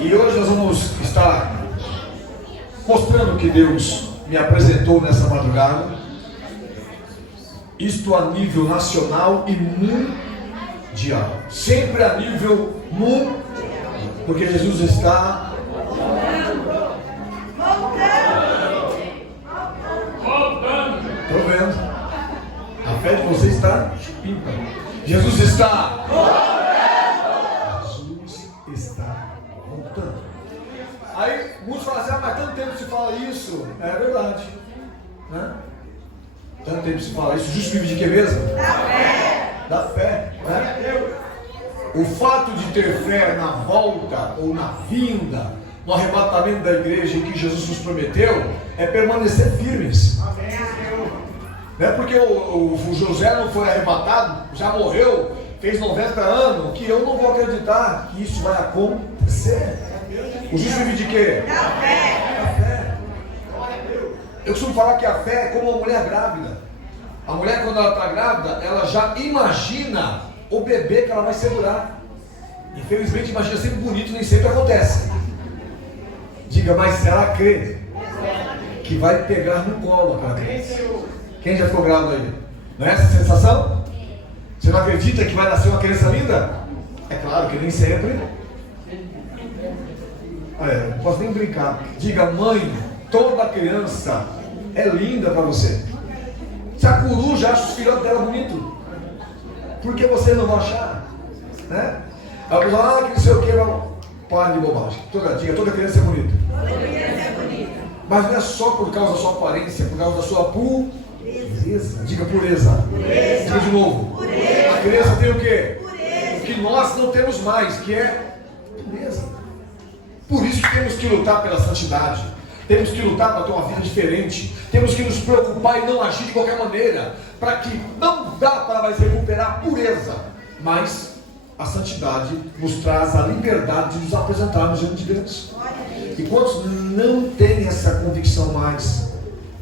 E hoje nós vamos estar mostrando o que Deus me apresentou nessa madrugada. Isto a nível nacional e mundial. Sempre a nível mundial. Porque Jesus está estou vendo. A fé de vocês está pimpando. Jesus está voltando. Aí muitos falam assim, mas tanto tempo se fala isso. É verdade, né? Tanto tempo se fala isso. Justo vive de que mesmo? Da fé. Da fé, né? O fato de ter fé na volta ou na vinda, no arrebatamento da igreja que Jesus nos prometeu, é permanecer firmes. Não é porque o José não foi arrebatado, já morreu, fez 90 anos, que eu não vou acreditar que isso vai acontecer. O justo vive de quê? Da fé. Da fé. Eu costumo falar que a fé é como uma mulher grávida. A mulher, quando ela está grávida, ela já imagina o bebê que ela vai segurar. Infelizmente, imagina sempre bonito, nem sempre acontece. Diga, mas ela crê que vai pegar no colo aquela criança. Quem já ficou grávido aí? Não é essa a sensação? Você não acredita que vai nascer uma criança linda? É claro que nem sempre. Não posso nem brincar. Diga, mãe, toda criança é linda para você. Se a coruja acha os filhotes dela bonito, por que você não vai achar? Né? A pessoa, que não sei o que, para de bobagem. Toda criança é bonita. Mas não é só por causa da sua aparência, é por causa da sua pureza. Diga pureza. Diga de novo. Pureza. A criança tem o quê? Pureza. O que nós não temos mais, que é pureza. Por isso que temos que lutar pela santidade. Temos que lutar para ter uma vida diferente. Temos que nos preocupar e não agir de qualquer maneira, para que não dá para mais recuperar a pureza, mas a santidade nos traz a liberdade de nos apresentarmos diante de Deus. E quantos não têm essa convicção mais,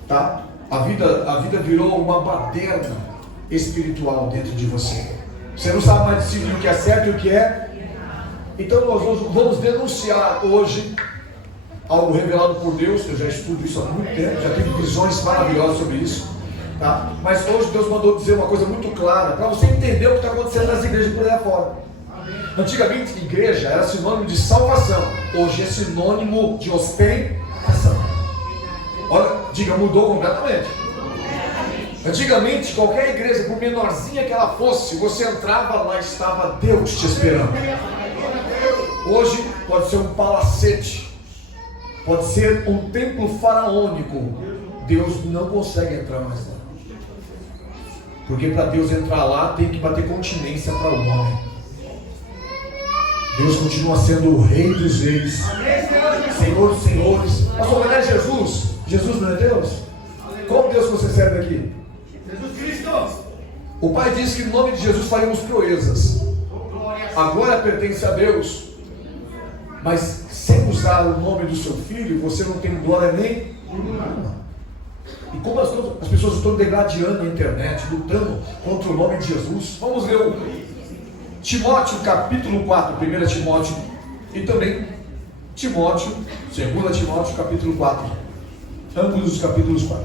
tá? A vida virou uma baderna espiritual dentro de você. Você não sabe mais decidir o que é certo e o que é. Então nós vamos denunciar hoje algo revelado por Deus. Eu já estudo isso há muito tempo, já tive visões maravilhosas sobre isso, tá? Mas hoje Deus mandou dizer uma coisa muito clara, para você entender o que está acontecendo nas igrejas por aí afora. Antigamente, igreja era sinônimo de salvação. Hoje é sinônimo de ostentação. Olha, diga, mudou completamente. Antigamente, qualquer igreja, por menorzinha que ela fosse, você entrava, lá estava Deus te esperando. Hoje pode ser um palacete, pode ser um templo faraônico. Deus não consegue entrar mais lá, porque para Deus entrar lá tem que bater continência para o homem. Deus continua sendo o Rei dos Reis, Senhor dos Senhores. Mas como é Jesus? Jesus não é Deus? Qual Deus você serve aqui? Jesus Cristo. O Pai disse que no nome de Jesus faremos proezas. Agora pertence a Deus. Mas sem usar o nome do seu filho, você não tem glória nenhuma. E como as pessoas estão degladiando na internet, lutando contra o nome de Jesus. Vamos ver o Timóteo capítulo 4, 1 Timóteo, e também Timóteo, 2 Timóteo capítulo 4, ambos os capítulos 4.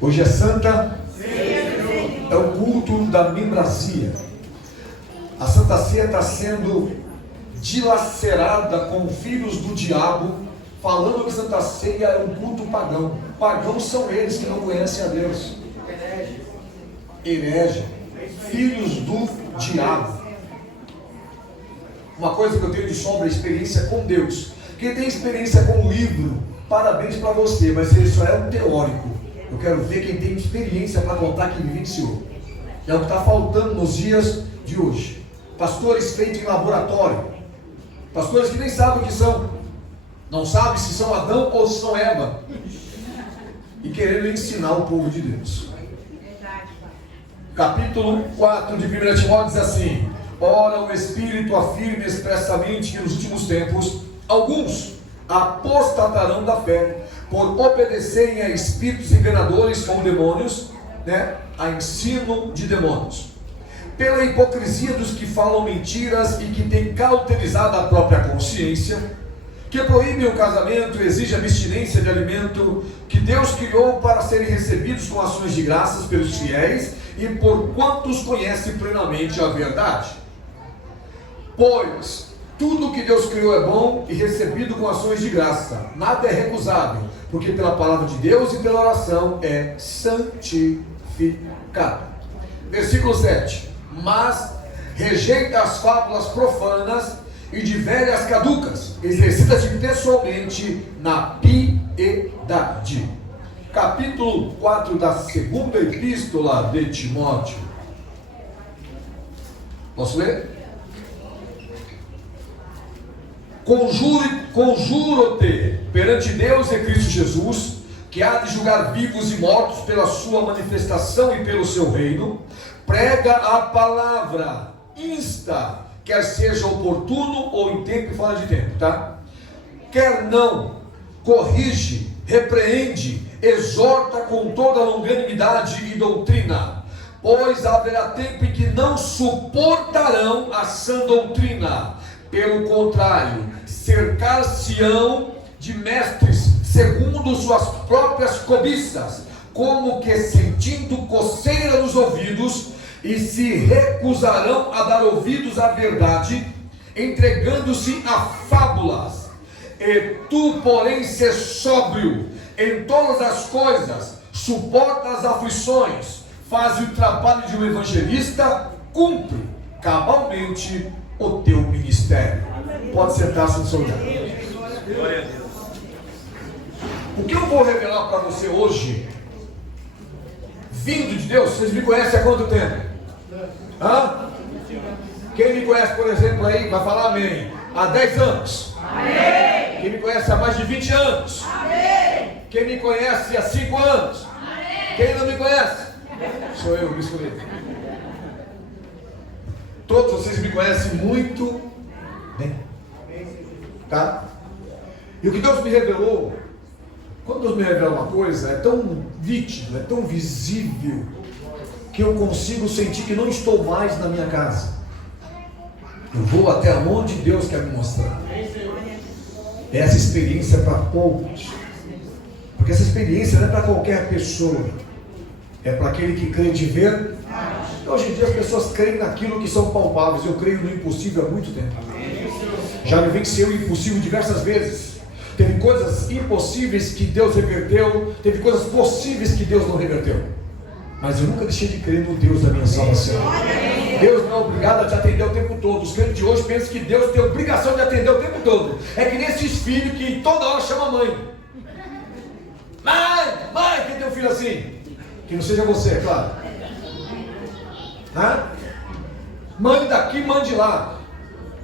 Hoje é Santa, é o culto da membrazia. A Santa Ceia está sendo dilacerada com filhos do diabo, falando que Santa Ceia é um culto pagão. Pagãos são eles que não conhecem a Deus. Herege, filhos do diabo. Uma coisa que eu tenho de sobra é experiência com Deus. Quem tem experiência com o livro, parabéns para você, mas ele só é um teórico. Eu quero ver quem tem experiência para contar que vivenciou. É o que está faltando nos dias de hoje. Pastores feitos em laboratório. Pastores que nem sabem o que são. Não sabem se são Adão ou se são Eva. E querendo ensinar o povo de Deus. Capítulo 4 de 1 Timóteo diz assim: ora, o Espírito afirma expressamente que nos últimos tempos alguns apostatarão da fé, por obedecerem a espíritos enganadores ou demônios, né? A ensino de demônios. Pela hipocrisia dos que falam mentiras e que têm cauterizado a própria consciência, que proíbem o casamento, exigem abstinência de alimento que Deus criou para serem recebidos com ações de graças pelos fiéis e por quantos conhecem plenamente a verdade. Pois tudo que Deus criou é bom e recebido com ações de graça, nada é recusável, porque pela palavra de Deus e pela oração é santificado. Versículo 7. Mas rejeita as fábulas profanas e de velhas caducas, exercita-se pessoalmente na piedade. Capítulo 4 da segunda epístola de Timóteo. Posso ler? Conjuro-te perante Deus e Cristo Jesus, que há de julgar vivos e mortos pela sua manifestação e pelo seu reino, prega a palavra, insta, quer seja oportuno ou em tempo e fora de tempo, tá? Quer não, corrige, repreende, exorta com toda longanimidade e doutrina, pois haverá tempo em que não suportarão a sã doutrina. Pelo contrário, cercar-se-ão de mestres segundo suas próprias cobiças, como que sentindo coceira nos ouvidos, e se recusarão a dar ouvidos à verdade, entregando-se a fábulas. E tu, porém, sê sóbrio em todas as coisas, suporta as aflições, faz o trabalho de um evangelista, cumpre cabalmente o teu ministério. Pode sentar-se no seu lugar. Glória a Deus. O que eu vou revelar para você hoje, vindo de Deus, vocês me conhecem há quanto tempo? Hã? Quem me conhece, por exemplo, aí, vai falar amém. Há 10 anos. Amém. Quem me conhece há mais de 20 anos. Amém. Quem me conhece há 5 anos. Amém. Quem não me conhece? Sou eu, Bispo Lito. Todos vocês me conhecem muito bem. Tá? E o que Deus me revelou, quando Deus me revela uma coisa, é tão nítido, é tão visível, que eu consigo sentir que não estou mais na minha casa. Eu vou até onde Deus quer me mostrar. Essa experiência é para poucos, porque essa experiência não é para qualquer pessoa, é para aquele que crê de ver. Hoje em dia as pessoas creem naquilo que são palpáveis. Eu creio no impossível há muito tempo. Já vivenciei o impossível diversas vezes. Teve coisas impossíveis que Deus reverteu, teve coisas possíveis que Deus não reverteu. Mas eu nunca deixei de crer no Deus da minha salvação. Deus não é obrigado a te atender o tempo todo. Os crentes de hoje pensam que Deus tem obrigação de atender o tempo todo. É que nem esses filhos que toda hora chamam a mãe. Mãe, quem tem um filho assim? Que não seja você, é claro. Hã? Mãe daqui, mãe de lá.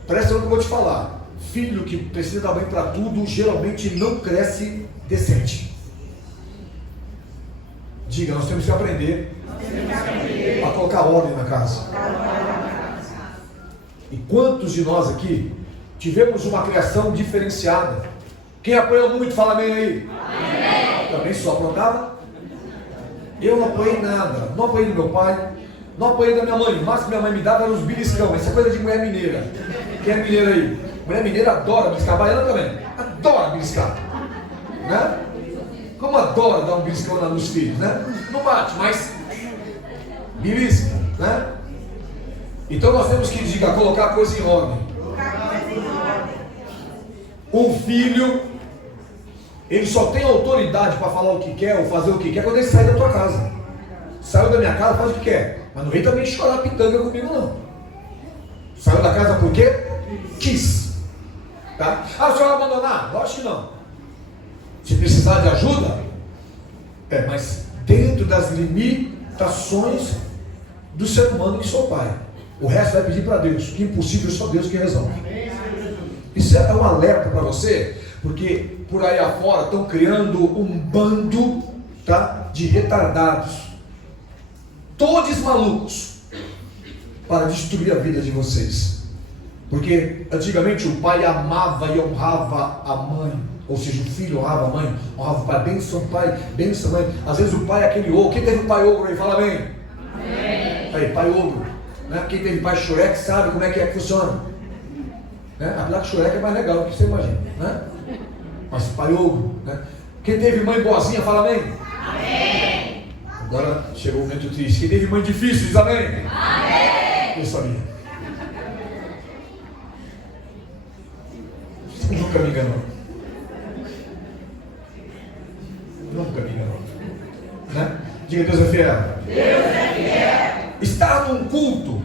Presta atenção no que eu vou te falar. Filho que precisa da mãe para tudo, geralmente não cresce decente. Diga, nós temos que aprender a colocar ordem na casa. E quantos de nós aqui tivemos uma criação diferenciada? Quem apanhou muito, fala amém aí. Amém. Também só aprontava? Eu não apanhei nada. Não apanhei do meu pai, não apanhei da minha mãe. O máximo que minha mãe me dava era os beliscão. Essa é coisa de mulher mineira. Quem é mineira aí? Mulher mineira adora beliscar. Baiana também adora beliscar, né? Como adora dar um beliscão nos filhos, né? Não bate, mas belisca, né? Então nós temos que, diga, colocar a coisa em ordem. Um filho, ele só tem autoridade para falar o que quer ou fazer o que quer quando ele sai da tua casa. Saiu da minha casa, faz o que quer. Mas não vem também chorar pitanga comigo, não. Saiu da casa por quê? Quis. Tá? Ah, o senhor vai abandonar? Lógico que não. Se precisar de ajuda, mas dentro das limitações do ser humano que sou pai. O resto vai pedir para Deus. Que impossível, só Deus que resolve. Isso é um alerta para você, porque por aí afora estão criando um bando, tá, de retardados, todos malucos, para destruir a vida de vocês. Porque antigamente o pai amava e honrava a mãe. Ou seja, o filho honrava a mãe, honrava o pai, bênção pai, bênção mãe. Às vezes o pai é aquele ogro. Quem teve pai ogro aí? Fala amém. Amém. Aí, pai ogro. Né? Quem teve pai xureque sabe como é que funciona. Né? Apesar que xureque é mais legal do que você imagina. Né? Mas pai ogro. Né? Quem teve mãe boazinha, fala amém. Amém. Agora chegou o momento triste. Quem teve mãe difícil, diz amém. Amém. Eu sabia. Nunca me enganou. Nunca me enganou. Né? Diga, Deus é fiel. Deus é fiel. Estar num culto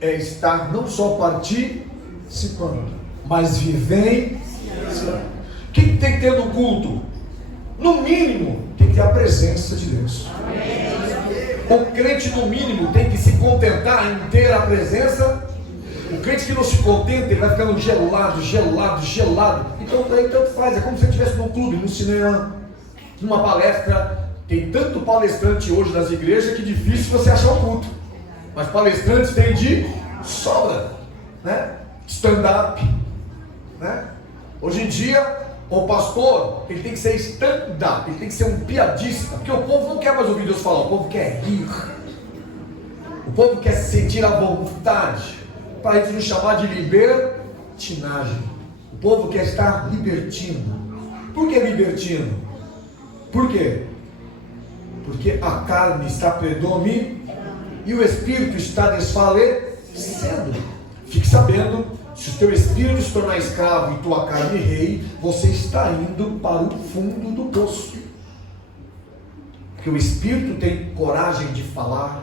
é estar não só participando, mas vivenciando. O que tem que ter no culto? No mínimo, tem que ter a presença de Deus. O crente, no mínimo, tem que se contentar em ter a presença. O crente que não se contenta, ele vai ficando gelado. Então, daí tanto faz. É como se ele estivesse num clube, num cinema, numa palestra. Tem tanto palestrante hoje nas igrejas que é difícil você achar um culto. Mas palestrantes tem de sobra, né? Stand-up, né? Hoje em dia, o pastor, ele tem que ser stand-up, ele tem que ser um piadista, porque o povo não quer mais ouvir Deus falar, o povo quer rir. O povo quer se sentir à vontade, para a gente nos chamar de libertinagem. O povo quer estar libertino. Por que libertino? Por quê? Porque a carne está predominando e o espírito está desfalecendo. Fique sabendo, se o teu espírito se tornar escravo e tua carne rei, você está indo para o fundo do poço. Porque o espírito tem coragem de falar,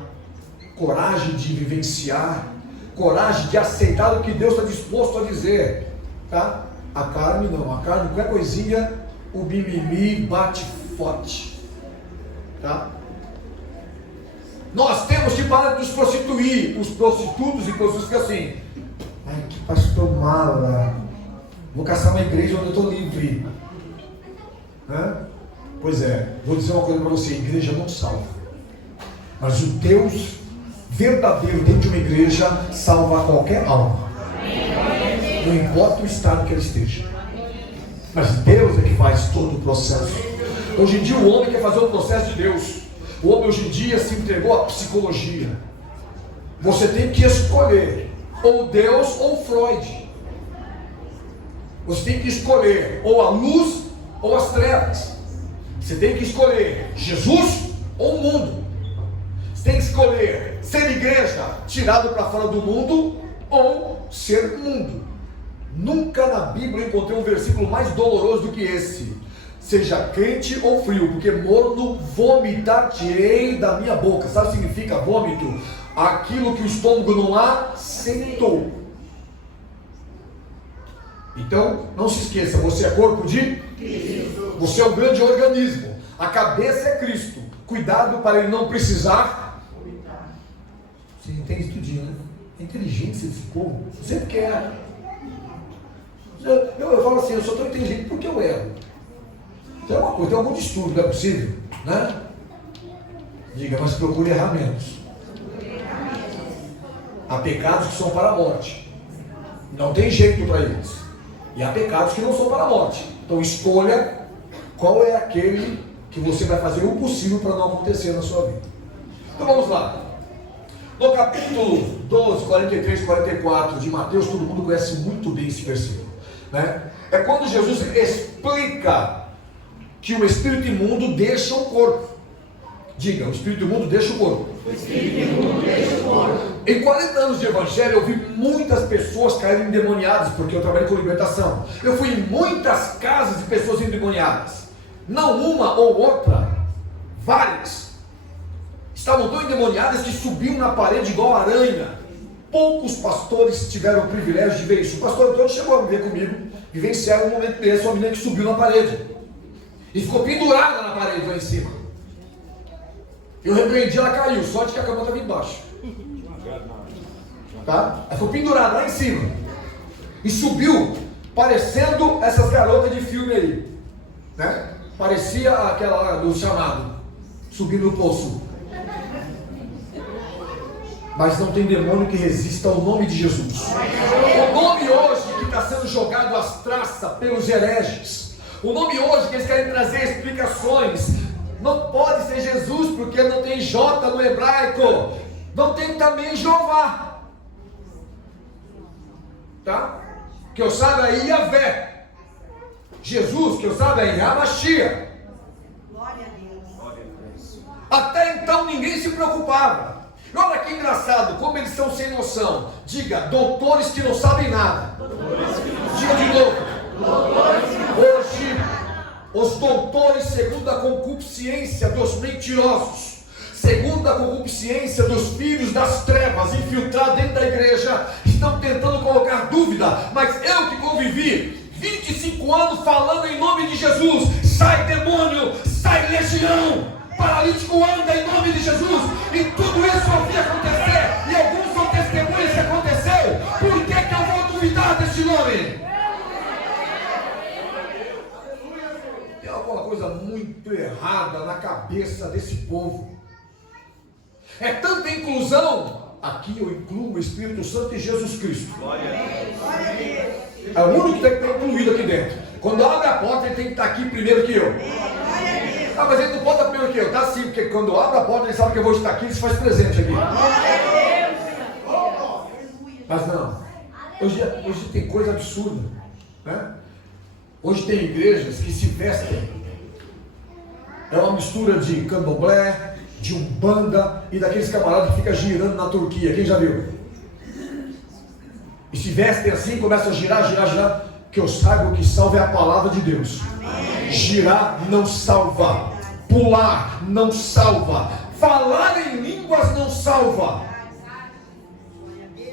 coragem de vivenciar, coragem de aceitar o que Deus está disposto a dizer, tá? A carne não, a carne qualquer coisinha, o mimimi bate forte, tá? Nós temos que parar de nos prostituir. Os prostitutos e prostitutas ficam assim: ai, que pastor mala, vou caçar uma igreja onde eu estou livre, né? Pois é, vou dizer uma coisa para você: a igreja não salva, mas o Deus verdadeiro dentro de uma igreja salva qualquer alma, não importa o estado que ela esteja. Mas Deus é que faz todo o processo. Hoje em dia o homem quer fazer o processo de Deus. O homem hoje em dia se entregou à psicologia. Você tem que escolher ou Deus ou Freud. Você tem que escolher ou a luz ou as trevas. Você tem que escolher Jesus ou o mundo. Você tem que escolher ser igreja tirado para fora do mundo ou ser mundo. Nunca na Bíblia eu encontrei um versículo mais doloroso do que esse: seja quente ou frio, porque morno vomitar-te-ei da minha boca. Sabe o que significa vômito? Aquilo que o estômago não aceitou. Então, não se esqueça, você é corpo de Cristo. Você é um grande organismo. A cabeça é Cristo. Cuidado para ele não precisar. Você entende tudinho, né? É inteligente esse povo. Sempre quer. Eu falo assim, eu só estou inteligente porque eu erro. Tem uma coisa, tem algum distúrbio, não é possível, né? Diga, mas procure errar menos. Há pecados que são para a morte. Não tem jeito para eles. E há pecados que não são para a morte. Então escolha qual é aquele que você vai fazer o possível para não acontecer na sua vida. Então vamos lá. No capítulo 12, 43, 44 de Mateus, todo mundo conhece muito bem esse versículo, né? É quando Jesus explica que o espírito imundo deixa o corpo. Diga, o espírito imundo deixa o corpo. O espírito imundo deixa o corpo. Em 40 anos de evangelho eu vi muitas pessoas caírem endemoniadas, porque eu trabalho com libertação. Eu fui em muitas casas de pessoas endemoniadas. Não uma ou outra, várias. Estavam tão endemoniadas que subiam na parede igual aranha. Poucos pastores tiveram o privilégio de ver isso. O pastor Antônio chegou a ver comigo, vivenciar um momento desse, uma menina que subiu na parede e ficou pendurada na parede lá em cima. Eu repreendi, ela caiu, sorte que a cama estava embaixo. Tá? Ela ficou pendurada lá em cima e subiu, parecendo essas garotas de filme aí, né? Parecia aquela lá do chamado, subindo no poço. Mas não tem demônio que resista ao nome de Jesus. O nome hoje que está sendo jogado às traça pelos hereges. O nome hoje que eles querem trazer explicações, não pode ser Jesus, porque não tem J no hebraico, não tem também Jeová, tá? Que eu saiba é Iavé. Jesus, que eu saiba é Yahmashia. Glória a Deus. Até então ninguém se preocupava. Olha que engraçado, como eles são sem noção. Diga, doutores que não sabem nada. Diga de novo. Hoje, os doutores, segundo a concupiscência dos mentirosos, segundo a concupiscência dos filhos das trevas, infiltrados dentro da igreja, estão tentando colocar dúvida. Mas eu que convivi 25 anos falando em nome de Jesus, sai demônio, sai legião, paralítico anda em nome de Jesus, e tudo isso eu vi acontecer, e alguns são testemunhas que aconteceu. Por que que eu vou duvidar deste nome? Tem alguma coisa muito errada na cabeça desse povo. É tanta inclusão. Aqui eu incluo o Espírito Santo e Jesus Cristo. É o único que tem que estar incluído aqui dentro. Quando abre a porta, ele tem que estar aqui primeiro que eu. Ah, mas ele não pode estar primeiro que eu. Tá sim, porque quando abre a porta, ele sabe que eu vou estar aqui, ele se faz presente aqui. Mas não. Hoje tem coisa absurda, né? Hoje tem igrejas que se vestem. É uma mistura de candomblé, de umbanda e daqueles camaradas que ficam girando na Turquia. Quem já viu? E se vestem assim, começam a girar. Que eu saiba, o que salva é a palavra de Deus. Amém. Girar não salva. Pular não salva. Falar em línguas não salva.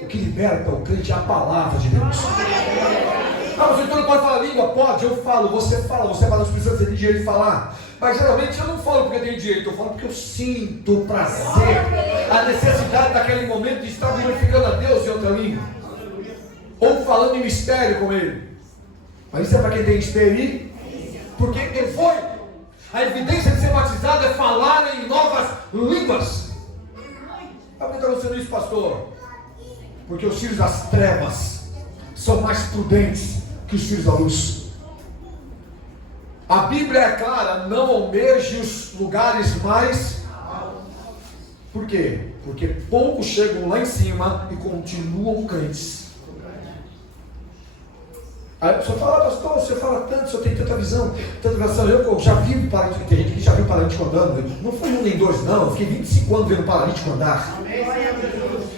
O que liberta o crente é a palavra de Deus. Ah, você então não pode falar língua? Pode, eu falo. Você fala, o Espírito Santo, você tem direito de falar. Mas geralmente eu não falo porque eu tenho direito, eu falo porque eu sinto o prazer, a necessidade daquele momento de estar glorificando a Deus em outra língua, ou falando em mistério com Ele. Mas isso é para quem tem experiência, porque Ele foi. A evidência de ser batizado é falar em novas línguas. Por que está acontecendo isso, pastor? Porque os filhos das trevas são mais prudentes que os filhos da luz. A Bíblia é clara, não almeje os lugares mais. Por quê? Porque poucos chegam lá em cima e continuam crentes. Aí a pessoa fala, pastor, você fala tanto, você tem tanta visão. Eu já vi paralítico, tem gente que já viu paralítico andando. Não foi um nem dois, não. Eu fiquei 25 anos vendo paralítico andar.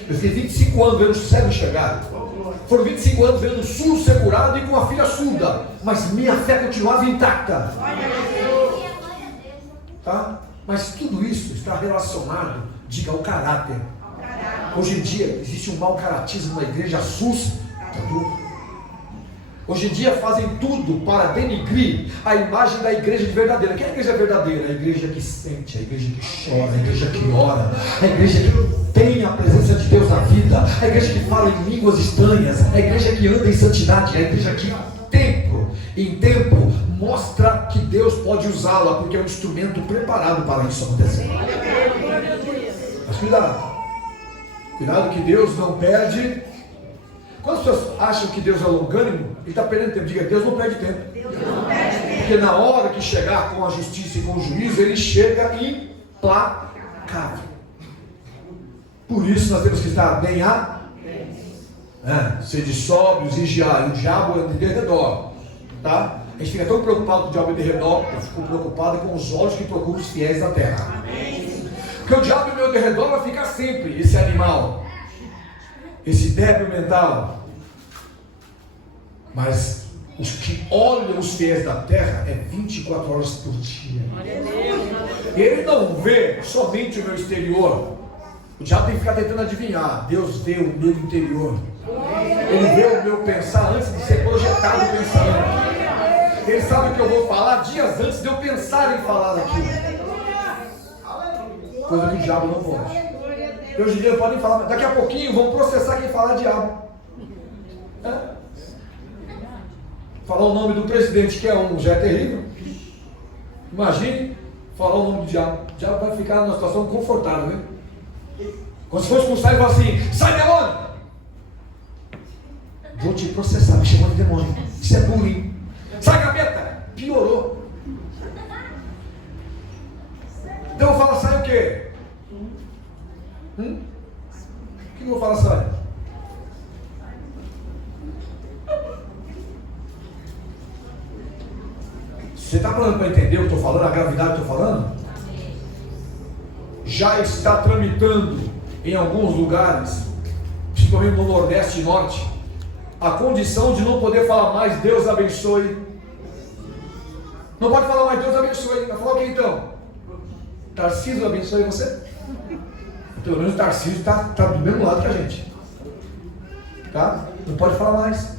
Eu fiquei 25 anos vendo o cego chegar. Foram 25 anos vendo um surdo ser curado e com uma filha surda. Mas minha fé continuava intacta. Tá? Mas tudo isso está relacionado, diga, ao caráter. Hoje em dia existe um mau caratismo na igreja, assustador. Hoje em dia fazem tudo para denigrir a imagem da igreja verdadeira. Que é a igreja verdadeira? A igreja que sente, a igreja que chora, a igreja que ora, a igreja que tem a presença de Deus na vida, a igreja que fala em línguas estranhas, a igreja que anda em santidade, a igreja que em tempo mostra que Deus pode usá-la, porque é um instrumento preparado para isso acontecer. Mas cuidado que Deus não perde. Quando as pessoas acham que Deus é longânimo, ele está perdendo tempo. Diga, Deus não perde tempo. Porque na hora que chegar com a justiça e com o juízo, ele chega implacável. Por isso nós temos que estar bem sede sóbrios e vigiar. O diabo é de redor, tá? A gente fica tão preocupado com o diabo de redor, eu fico preocupado com os olhos que procuram os fiéis da terra. Porque o diabo meu de redor vai ficar sempre, esse animal, esse débil mental. Mas os que olham os fiéis da terra é 24 horas por dia. Ele não vê somente o meu exterior. O diabo tem que ficar tentando adivinhar. Deus vê o meu interior. Ele vê o meu pensar antes de ser projetado o pensamento. Ele sabe o que eu vou falar dias antes de eu pensar em falar aquilo. Coisa que o diabo não pode. Hoje em dia podem falar, daqui a pouquinho vão processar quem falar diabo. Falar o nome do presidente, que é um, já é terrível. Imagine falar o nome do diabo. O diabo vai ficar numa situação confortável, né? Quando se for expulsar, ele fala assim: sai demônio! Vou te processar, me chamando de demônio. Isso é bullying. Sai, capeta! Piorou. Então eu falo, sai o quê? O que eu vou falar, sai? Você está falando para entender o que eu estou falando, a gravidade que eu estou falando? Já está tramitando em alguns lugares, principalmente no Nordeste e Norte, a condição de não poder falar mais Deus abençoe. Não pode falar mais Deus abençoe. Vai falar o que então? Tarcísio abençoe você? Pelo menos o Tarcísio está do mesmo lado que a gente. Tá? Não pode falar mais.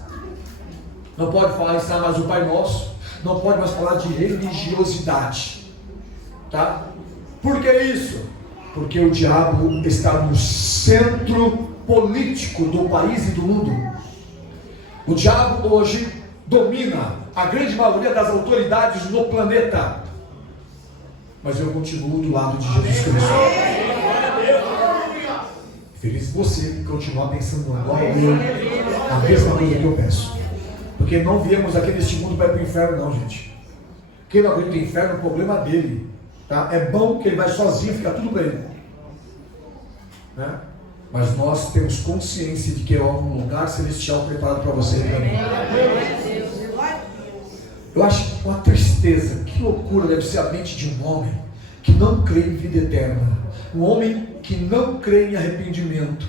Não pode falar ensinar mais o Pai Nosso. Não pode mais falar de religiosidade. Tá? Por que isso? Porque o diabo está no centro político do país e do mundo. O diabo hoje domina a grande maioria das autoridades no planeta. Mas eu continuo do lado de Jesus Cristo. Feliz você que continuar pensando igual eu, a mesma coisa que eu penso. Porque não viemos aqui neste mundo para ir para o inferno, não, gente. Quem não acredita no inferno, o problema é dele. Tá? É bom que ele vai sozinho, fica tudo para ele. Né? Mas nós temos consciência de que há um lugar celestial preparado para você e para mim. Eu acho uma tristeza, que loucura deve ser a mente de um homem que não crê em vida eterna. Um homem que não crê em arrependimento.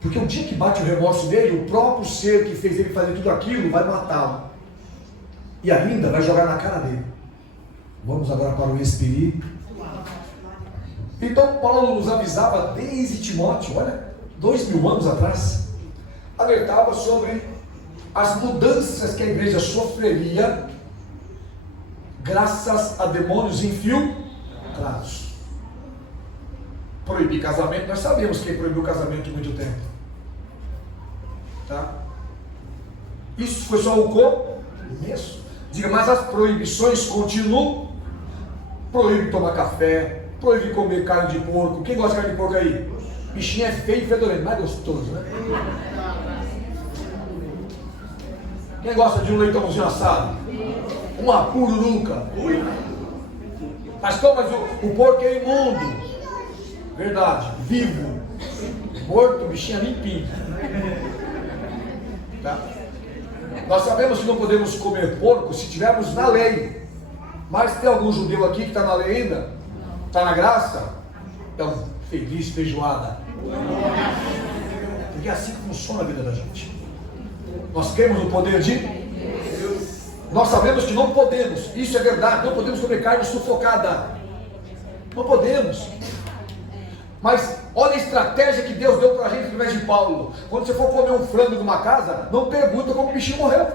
Porque o dia que bate o remorso dele, o próprio ser que fez ele fazer tudo aquilo vai matá-lo. E ainda vai jogar na cara dele. Vamos agora para o espírito. Então Paulo nos avisava desde Timóteo, olha, 2000 anos atrás, alertava sobre as mudanças que a igreja sofreria graças a demônios infiltrados. Proibir casamento, nós sabemos quem proibiu o casamento há muito tempo. Tá? Isso foi só o começo. Diga, mas as proibições continuam. Proíbe tomar café, proíbe comer carne de porco. Quem gosta de carne de porco aí? Bichinho é feio e fedorento, mais gostoso, né? Quem gosta de um leitãozinho assado? Uma pururuca. Pastor, mas o porco é imundo. Verdade, vivo. Morto, bichinho é limpinho. Tá? Nós sabemos que não podemos comer porco se estivermos na lei. Mas tem algum judeu aqui que está na lei ainda? Está na graça? Então, feliz feijoada. Porque é assim que funciona a vida da gente. Nós cremos no poder de Deus. Nós sabemos que não podemos, isso é verdade, não podemos comer carne sufocada. Não podemos. Mas olha a estratégia que Deus deu para a gente através de Paulo. Quando você for comer um frango numa casa, não pergunta como o bichinho morreu.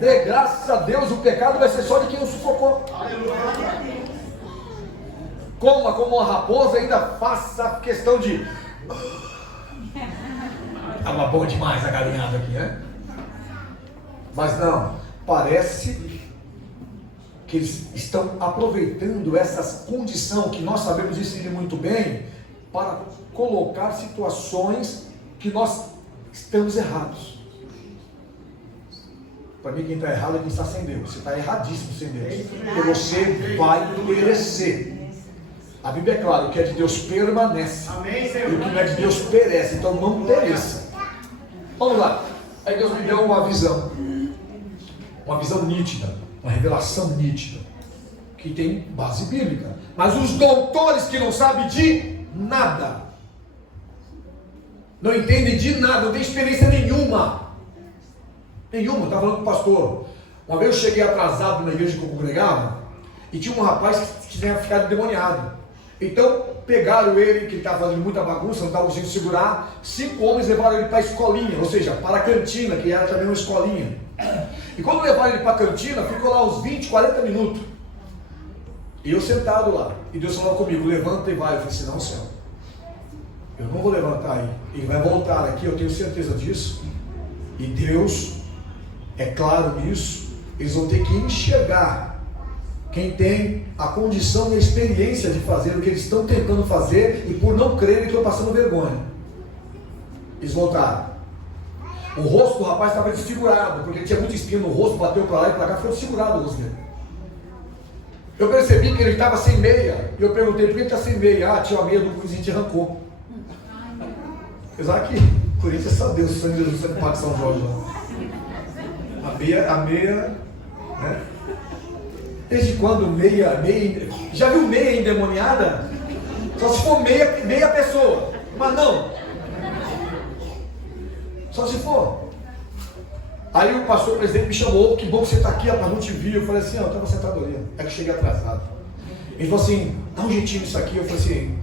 Dê graças a Deus, o pecado vai ser só de quem o sufocou. Coma como uma raposa, ainda faça questão de... Estava bom demais a galinhada aqui, né? Mas não, parece que eles estão aproveitando essa condição que nós sabemos inserir muito bem para colocar situações que nós estamos errados. Para mim, quem está errado é quem está sem Deus. Você está erradíssimo sem Deus, porque você vai perecer. A Bíblia é clara, o que é de Deus permanece. Amém, Senhor. E o que não é de Deus perece. Então não pereça. Vamos lá. Aí Deus me deu uma visão nítida, uma revelação nítida, que tem base bíblica. Mas os doutores que não sabem de nada, não entendem de nada, não tem experiência nenhuma. Nenhuma. Estava falando com o pastor. Uma vez eu cheguei atrasado na igreja que eu congregava e tinha um rapaz que tinha ficado endemoniado. Então pegaram ele, que ele estava fazendo muita bagunça, não estava conseguindo segurar. 5 homens levaram ele para a escolinha, ou seja, para a cantina, que era também uma escolinha. E quando levaram ele para a cantina, ficou lá uns 20, 40 minutos. E eu sentado lá. E Deus falou comigo, levanta e vai. Eu falei assim, não, céu, eu não vou levantar aí. Ele vai voltar aqui, eu tenho certeza disso. E Deus é claro nisso. Eles vão ter que enxergar quem tem a condição e a experiência de fazer o que eles estão tentando fazer, e por não crerem estão passando vergonha. Eles voltaram. O rosto do rapaz estava desfigurado, porque ele tinha muito espinho no rosto, bateu para lá e para cá, ficou desfigurado o rosto dele. Eu percebi que ele estava sem meia, e eu perguntei, por que ele está sem meia? Ah, tinha a meia do Corinthians, a gente arrancou. Apesar que o Corinthians só Deus, Sangue de Jesus, Sangue Pato São Jorge lá. A meia, né? Desde quando meia, já viu meia endemoniada? Só se for meia pessoa, mas não. Só se for. Aí o pastor presidente me chamou, que bom que você está aqui, para não te vir. Eu falei assim, eu estava sentado ali, é que cheguei atrasado. Ele falou assim, dá um jeitinho nisso aqui. Eu falei assim,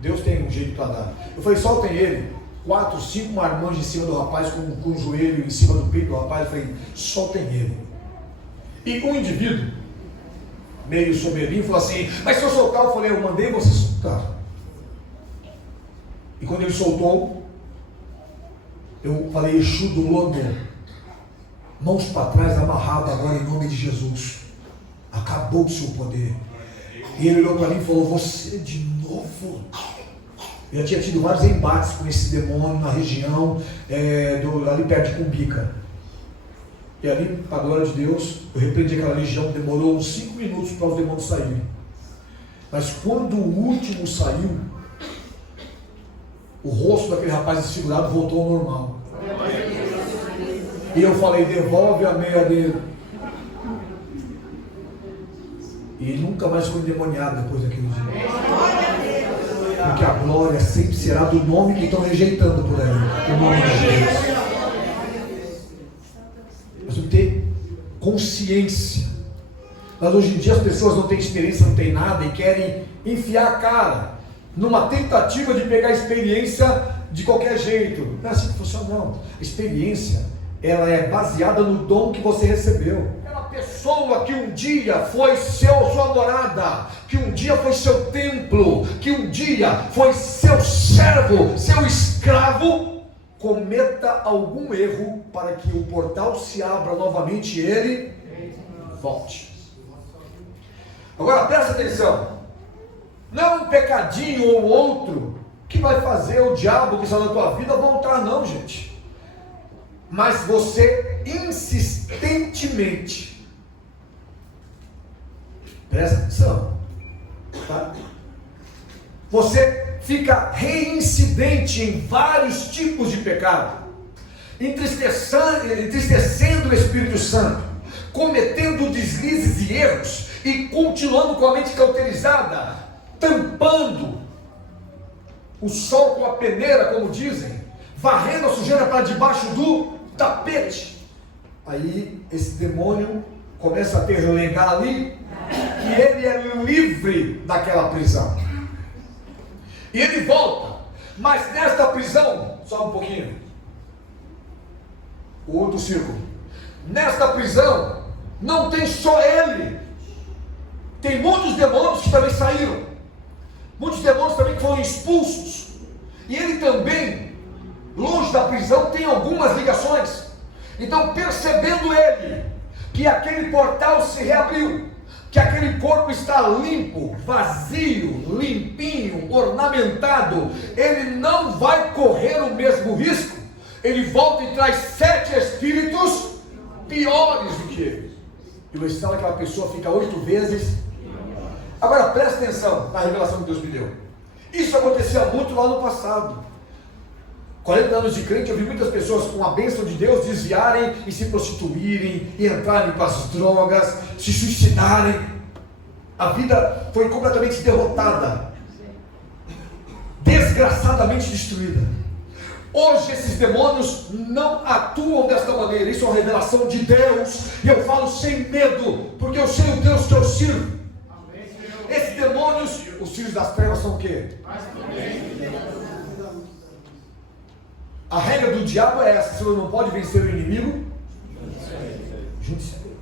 Deus tem um jeito para dar. Eu falei, soltem ele. 4, 5 marmanjos em cima do rapaz, com o joelho em cima do peito do rapaz. Eu falei, soltem ele. E um indivíduo, meio soberbinho, falou assim, mas se eu soltar, eu falei, eu mandei você soltar. E quando ele soltou, eu falei, Exu do lodo, mãos para trás, amarrado agora em nome de Jesus. Acabou o seu poder. E ele olhou para mim e falou, você de novo? Eu já tinha tido vários embates com esse demônio na região, ali perto de Cumbica. E ali, para a glória de Deus, eu repreendi aquela legião, demorou uns 5 minutos para os demônios saírem. Mas quando o último saiu, o rosto daquele rapaz desfigurado voltou ao normal. E eu falei, devolve a meia dele. E ele nunca mais foi endemoniado depois daquele dia. Porque a glória sempre será do nome que estão rejeitando por aí. O nome de Jesus. Nós temos que ter consciência. Mas hoje em dia as pessoas não têm experiência, não têm nada e querem enfiar a cara numa tentativa de pegar a experiência de qualquer jeito. Não é assim que funciona, não. A experiência, ela é baseada no dom que você recebeu. Aquela pessoa que um dia foi sua morada, que um dia foi seu templo, que um dia foi seu servo, seu escravo, cometa algum erro para que o portal se abra novamente e ele volte. Agora presta atenção, não é um pecadinho ou outro que vai fazer o diabo que está na tua vida voltar, não, gente. Mas você insistentemente, presta atenção, tá? Você fica reincidente em vários tipos de pecado, entristecendo o Espírito Santo, cometendo deslizes e erros e continuando com a mente cauterizada, tampando o sol com a peneira, como dizem, varrendo a sujeira para debaixo do tapete. Aí esse demônio começa a ter legal ali, e ele é livre daquela prisão. E ele volta, mas nesta prisão, só um pouquinho, o outro círculo, nesta prisão, não tem só ele, tem muitos demônios que também saíram, muitos demônios também que foram expulsos, e ele também, longe da prisão, tem algumas ligações. Então, percebendo ele, que aquele portal se reabriu, que aquele corpo está limpo, vazio, limpinho, ornamentado, ele não vai correr o mesmo risco. Ele volta e traz 7 espíritos piores do que ele. E o estado daquela pessoa fica 8 vezes. Agora presta atenção na revelação que Deus me deu. Isso acontecia muito lá no passado. 40 anos de crente, eu vi muitas pessoas com a bênção de Deus desviarem e se prostituírem, e entrarem para as drogas, se suicidarem. A vida foi completamente derrotada, desgraçadamente destruída. Hoje esses demônios não atuam desta maneira. Isso é uma revelação de Deus, e eu falo sem medo, porque eu sei o Deus que eu sirvo. Esses demônios, os filhos das trevas são o quê? A regra do diabo é essa: se você não pode vencer o inimigo, junte-se a ele.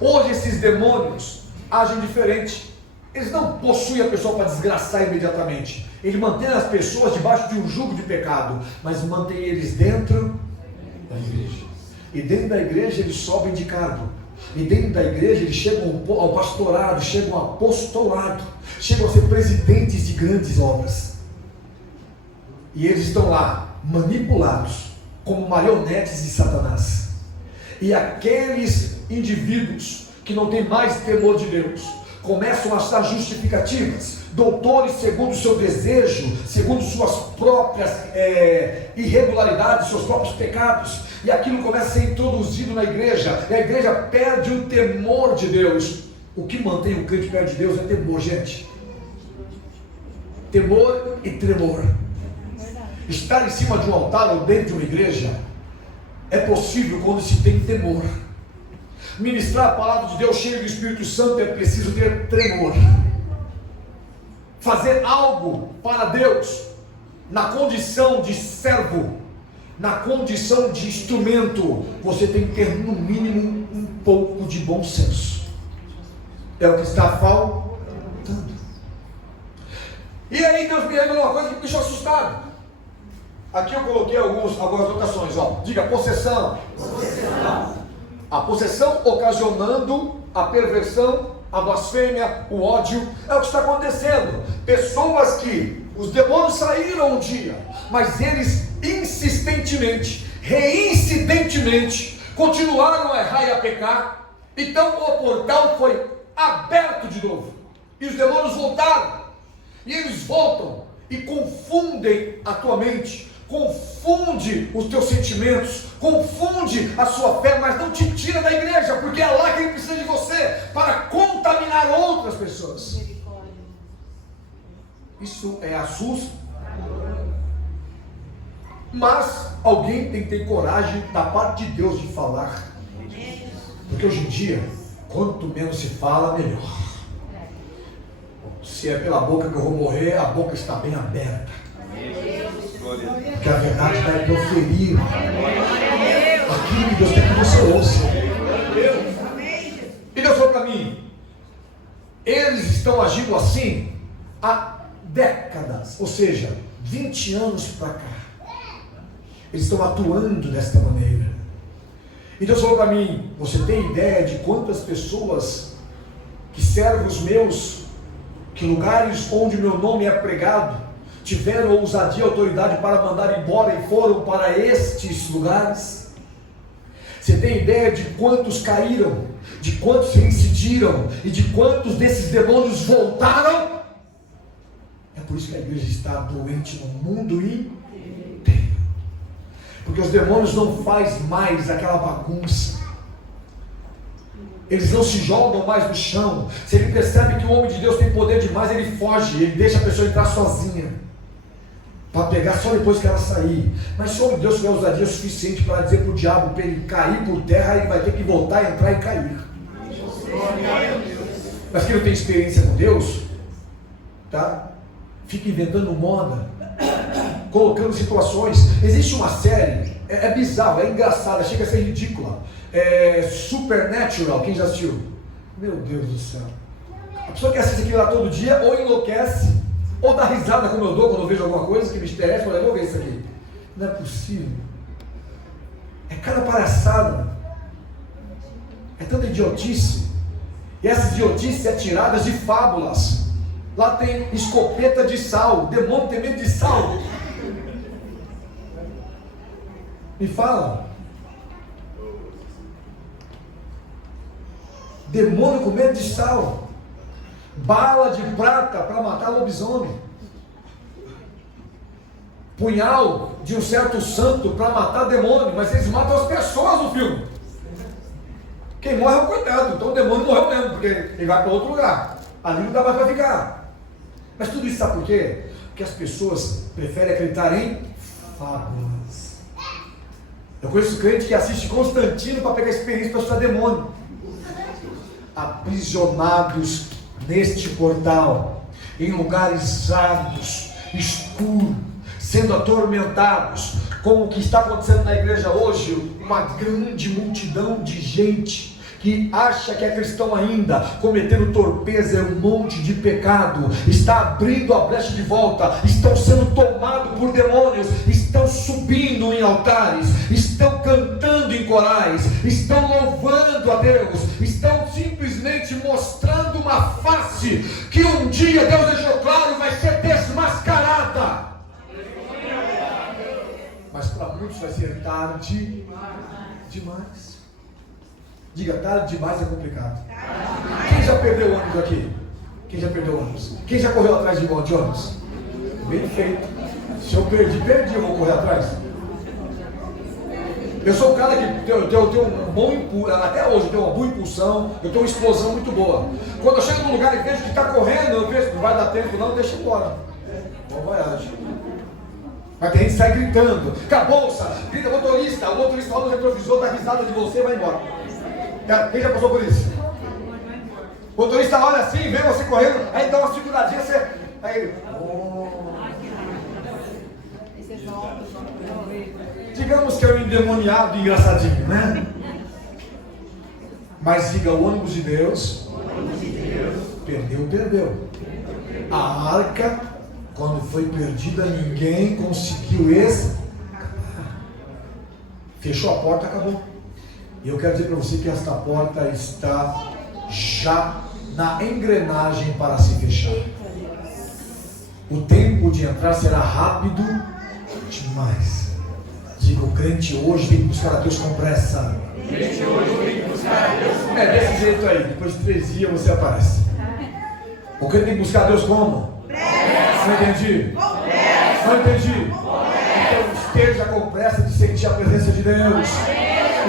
Hoje esses demônios agem diferente. Eles não possuem a pessoa para desgraçar imediatamente. Ele mantém as pessoas debaixo de um jugo de pecado, mas mantém eles dentro da igreja. E dentro da igreja eles sobem de cargo. E dentro da igreja eles chegam ao pastorado, chegam ao apostolado, chegam a ser presidentes de grandes obras. E eles estão lá, manipulados, como marionetes de Satanás. E aqueles indivíduos que não têm mais temor de Deus começam a achar justificativas, doutores segundo o seu desejo, segundo suas próprias irregularidades, seus próprios pecados, e aquilo começa a ser introduzido na igreja, e a igreja perde o temor de Deus. O que mantém o crente perto de Deus é temor, gente. Temor e tremor. Estar em cima de um altar ou dentro de uma igreja é possível quando se tem temor. Ministrar a palavra de Deus cheio do Espírito Santo é preciso ter tremor. Fazer algo para Deus na condição de servo, na condição de instrumento, você tem que ter no mínimo um pouco de bom senso. É o que está faltando. E aí Deus me revelou uma coisa que me deixou assustado. Aqui eu coloquei algumas anotações, ó. Diga possessão. A possessão ocasionando a perversão, a blasfêmia, o ódio. É o que está acontecendo. Pessoas que os demônios saíram um dia, mas eles insistentemente, reincidentemente, continuaram a errar e a pecar. Então o portal foi aberto de novo, e os demônios voltaram, e eles voltam e confundem a tua mente, confunde os teus sentimentos, confunde a sua fé, mas não te tira da igreja, porque é lá que ele precisa de você, para contaminar outras pessoas. Isso é assustador. Mas alguém tem que ter coragem da parte de Deus de falar, porque hoje em dia, quanto menos se fala, melhor. Se é pela boca que eu vou morrer, a boca está bem aberta, porque a verdade vai proferir aquilo que Deus quer que você ouça. E Deus falou para mim, eles estão agindo assim há décadas, ou seja, 20 anos para cá. Eles estão atuando desta maneira. E Deus falou para mim, você tem ideia de quantas pessoas que servos meus, que lugares onde meu nome é pregado, tiveram ousadia e autoridade para mandar embora e foram para estes lugares? Você tem ideia de quantos caíram, de quantos reincidiram e de quantos desses demônios voltaram? É por isso que a igreja está doente no mundo inteiro, porque os demônios não fazem mais aquela bagunça, eles não se jogam mais no chão. Se ele percebe que o homem de Deus tem poder demais, ele foge, ele deixa a pessoa entrar sozinha, para pegar só depois que ela sair. Mas se o homem de Deus tiver ousadia suficiente para dizer para o diabo, para ele cair por terra, ele vai ter que voltar, entrar e cair. Mas quem não tem experiência com Deus, tá? Fica inventando moda, colocando situações. Existe uma série, é bizarro, é engraçada, chega a ser ridícula, Supernatural. Quem já assistiu? Meu Deus do céu, a pessoa que assiste aquilo lá todo dia ou enlouquece, ou dá risada como eu dou quando eu vejo alguma coisa que me interessa. Eu vou ver isso aqui. Não é possível, é cada palhaçada, é tanta idiotice, e essas idiotices é tiradas de fábulas. Lá tem escopeta de sal, demônio tem medo de sal. Me fala, demônio com medo de sal, bala de prata para matar lobisomem, punhal de um certo santo para matar demônio, mas eles matam as pessoas no filme. Quem morre é o coitado, então o demônio morreu mesmo, porque ele vai para outro lugar, ali não dá mais para ficar. Mas tudo isso sabe por quê? Porque as pessoas preferem acreditar em fábulas. Eu conheço crente que assiste Constantino para pegar experiência para estudar demônio. Aprisionados neste portal, em lugares áridos, escuros, sendo atormentados, como o que está acontecendo na igreja hoje, uma grande multidão de gente que acha que é cristão ainda, cometendo torpeza, um monte de pecado, está abrindo a brecha de volta, estão sendo tomados por demônios, estão subindo em altares, estão cantando em corais, estão louvando a Deus, estão simplesmente mostrando uma face que um dia Deus deixou claro vai ser desmascarada. Mas para muitos isso vai ser tarde demais. Diga, tarde demais é complicado. Quem já perdeu ônibus aqui? Quem já perdeu ônibus? Quem já correu atrás de ônibus? Bem feito. Se eu perdi, eu vou correr atrás. Eu sou um cara que eu tenho um bom impulso, até hoje eu tenho uma boa impulsão, eu tenho uma explosão muito boa. Quando eu chego num lugar e vejo que está correndo, eu vejo que não vai dar tempo não, deixa eu embora. Bom voyage. Mas tem gente que sai gritando, com a bolsa, grita motorista, o motorista olha no retrovisor, dá risada de você e vai embora. Quem já passou por isso? O motorista olha assim, vê você correndo, aí dá uma seguradinha, você... Aí... Digamos que é um endemoniado engraçadinho, né? Mas diga, o ônibus de Deus, perdeu. A arca, quando foi perdida, ninguém conseguiu escapar. Fechou a porta, acabou. E eu quero dizer para você que esta porta está já na engrenagem para se fechar. O tempo de entrar será rápido demais. Diga, o crente hoje tem que buscar a Deus com pressa. Desse jeito aí, depois de 3 dias você aparece. O crente tem que buscar a Deus como? Não entendi? Não entendi? Então esteja com pressa de sentir a presença de Deus.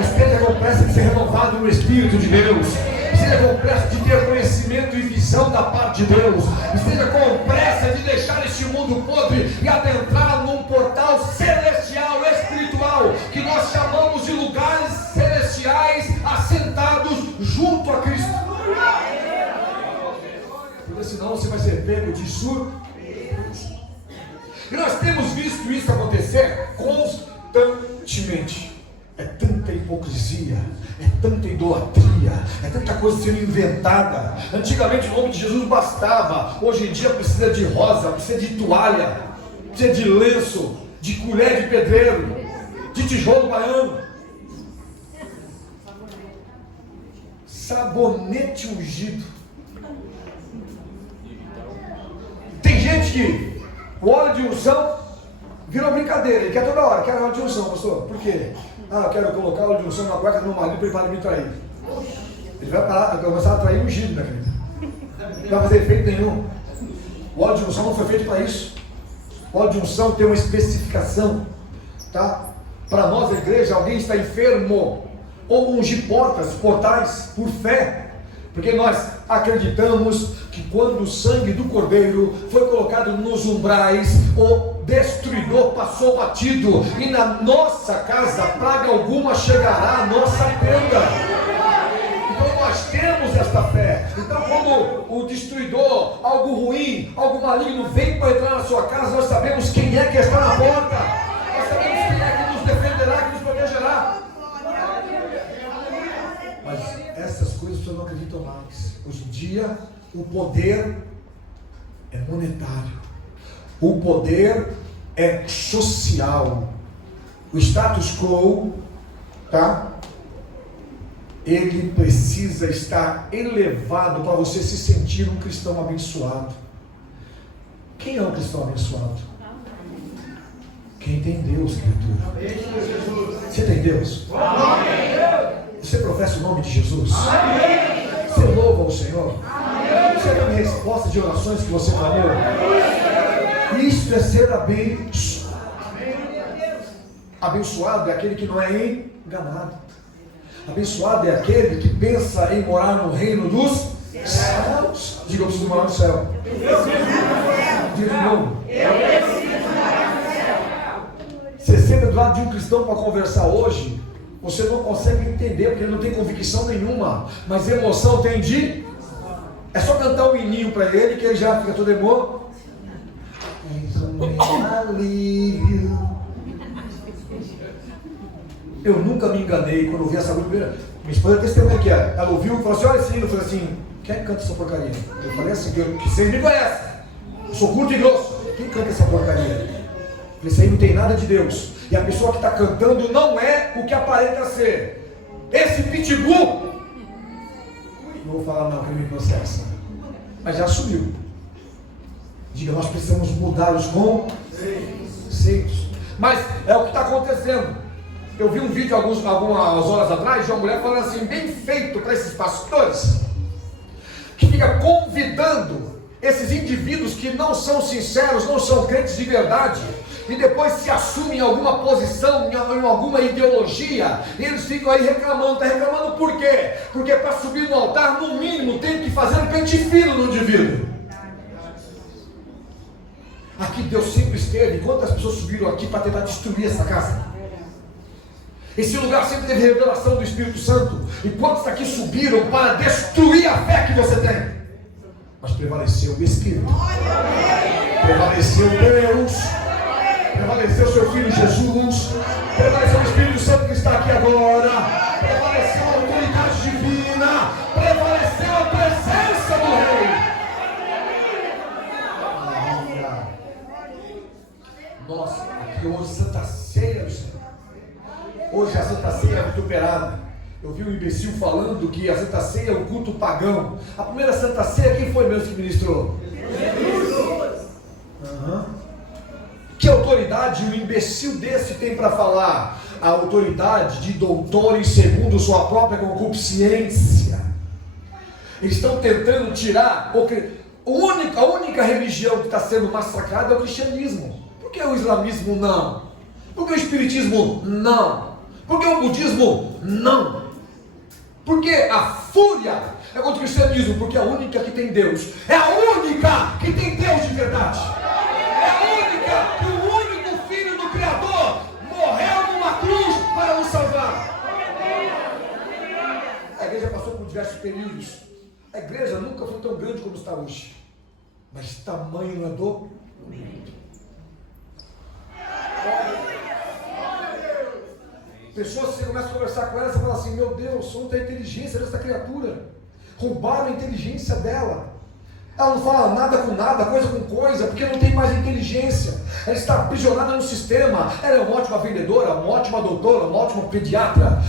Esteja com pressa de ser renovado no Espírito de Deus. Esteja com pressa de ter conhecimento e visão da parte de Deus. Esteja com pressa de deixar este mundo podre e adentrar num portal celestial, espiritual, que nós chamamos de lugares celestiais assentados junto a Cristo. Porque senão você vai ser pego de surpresa. E nós temos visto isso acontecer constantemente. É tanta hipocrisia, é tanta idolatria, é tanta coisa sendo inventada. Antigamente o nome de Jesus bastava, hoje em dia precisa de rosa, precisa de toalha, precisa de lenço, de colher de pedreiro, de tijolo baiano, sabonete ungido. Tem gente que o óleo de unção virou brincadeira, ele quer toda hora, quer óleo de unção, pastor, por quê? Eu quero colocar óleo de unção na cueca do meu marido para ele parar de me trair. Ele vai começar a trair ungido, minha querida. Não vai fazer efeito nenhum. O óleo de unção não foi feito para isso. O óleo de unção tem uma especificação, tá? Para nós, a igreja, alguém está enfermo, ou ungir portais, por fé, porque nós acreditamos que quando o sangue do Cordeiro foi colocado nos umbrais, o destruidor passou batido, e na nossa casa praga alguma chegará à nossa tenda. Então nós temos esta fé. Então quando o destruidor, algo ruim, algo maligno vem para entrar na sua casa, nós sabemos quem é que está na porta, nós sabemos quem é que nos defenderá, que nos protegerá. Mas essas coisas as pessoas não acreditam mais. Hoje em dia o poder é monetário, o poder é social, o status quo, tá? Ele precisa estar elevado para você se sentir um cristão abençoado. Quem é um cristão abençoado? Quem tem Deus, criatura. Você tem Deus? Você professa o nome de Jesus? Você louva o Senhor? Você tem resposta de orações que você clamou? Isso é ser abençoado. Abençoado é aquele que não é enganado. Abençoado é aquele que pensa em morar no reino dos céus. Diga, eu preciso morar no céu. Diga de novo. Você senta do lado de um cristão para conversar hoje, você não consegue entender, porque ele não tem convicção nenhuma, mas emoção tem de... É só cantar um hininho para ele que ele já fica todo emocionado. Alívio. Eu nunca me enganei quando ouvi essa música. Minha esposa testemunha aqui, ela ouviu e falou assim: olha esse hino. Eu falei assim: quem é que canta essa porcaria? Eu falei assim, que vocês me conhecem, eu sou curto e grosso. Quem canta essa porcaria? Eu falei, isso aí não tem nada de Deus. E a pessoa que está cantando não é o que aparenta ser. Esse pitbull, não vou falar não, que ele me processa, mas já sumiu. Diga, nós precisamos mudar os conceitos. Mas é o que está acontecendo. Eu vi um vídeo algumas horas atrás de uma mulher falando assim, bem feito para esses pastores, que fica convidando esses indivíduos que não são sinceros, não são crentes de verdade, e depois se assumem em alguma posição, em alguma ideologia, e eles ficam aí reclamando. Está reclamando por quê? Porque para subir no altar, no mínimo, tem que fazer um pente fino no indivíduo. Aqui Deus sempre esteve. Quantas pessoas subiram aqui para tentar destruir essa casa? Esse lugar sempre teve revelação do Espírito Santo. E quantos aqui subiram para destruir a fé que você tem? Mas prevaleceu o Espírito, prevaleceu Deus, prevaleceu seu Filho Jesus, prevaleceu o Espírito Santo que está aqui agora, prevaleceu a autoridade divina, prevaleceu a presença do Rei. Nossa, aqui hoje Santa Ceia do Senhor. Hoje a Santa Ceia é vituperada. Eu vi um imbecil falando que a Santa Ceia é um culto pagão. A primeira Santa Ceia, quem foi mesmo que ministrou? Jesus. Que autoridade um imbecil desse tem para falar? A autoridade de doutores segundo sua própria concupiscência. Eles estão tentando tirar a única religião que está sendo massacrada é o cristianismo. Por que o islamismo não? Por que o espiritismo não? Por que o budismo não? Porque a fúria é contra o cristianismo, porque é a única que tem Deus. É a única que tem Deus de verdade. É a única que o único Filho do Criador morreu numa cruz para nos salvar. A igreja passou por diversos períodos. A igreja nunca foi tão grande como está hoje. Mas tamanho andou. Pessoas, você começa a conversar com ela, você fala assim, meu Deus, onde está a inteligência dessa criatura? Roubaram a inteligência dela. Ela não fala nada com nada, coisa com coisa, porque não tem mais inteligência. Ela está aprisionada no sistema. Ela é uma ótima vendedora, uma ótima doutora, uma ótima pediatra.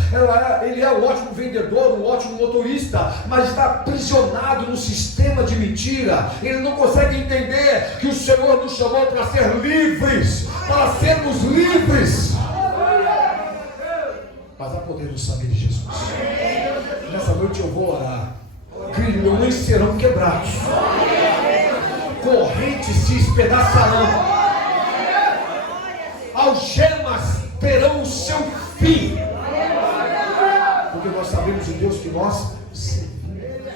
Ele é um ótimo vendedor, um ótimo motorista, mas está aprisionado no sistema de mentira. Ele não consegue entender que o Senhor nos chamou para ser livres, para sermos livres. Mas há poder no sangue de Jesus. Nessa noite eu vou orar. Grilhões serão quebrados, correntes se espedaçarão, algemas terão o seu fim, porque nós sabemos o Deus que nós servimos.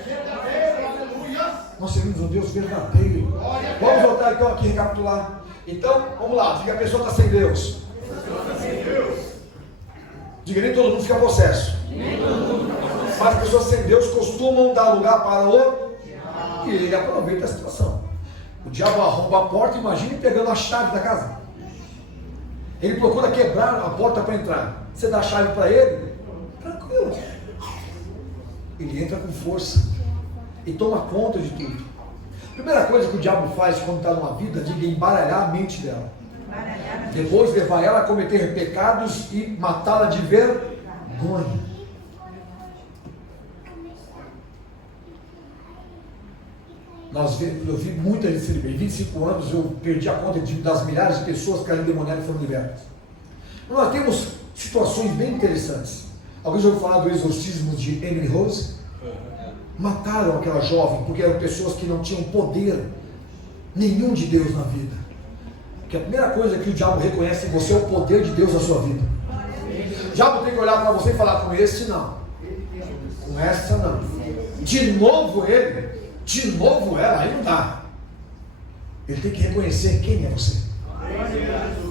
Nós servimos um Deus verdadeiro. Vamos voltar então aqui e recapitular. Então, vamos lá, diga, a pessoa está sem Deus. Diga, nem todo mundo fica possesso. Mas as pessoas sem Deus costumam dar lugar para o diabo. E ele aproveita a situação. O diabo arromba a porta, imagine pegando a chave da casa. Ele procura quebrar a porta para entrar. Você dá a chave para ele, tranquilo. Ele entra com força e toma conta de tudo. Primeira coisa que o diabo faz quando está numa vida, diga, embaralhar a mente dela. Depois levar ela a cometer pecados e matá-la de vergonha. Eu vi muita gente se libertar. Em 25 anos eu perdi a conta das milhares de pessoas que eram endemoniadas e foram libertas. Nós temos situações bem interessantes. Alguém já ouviu falar do exorcismo de Emily Rose? Mataram aquela jovem porque eram pessoas que não tinham poder nenhum de Deus na vida. Porque a primeira coisa que o diabo reconhece em você é o poder de Deus na sua vida. O diabo tem que olhar para você e falar, com esse não, com essa não, de novo ele, de novo ela, aí não dá. Ele tem que reconhecer quem é você.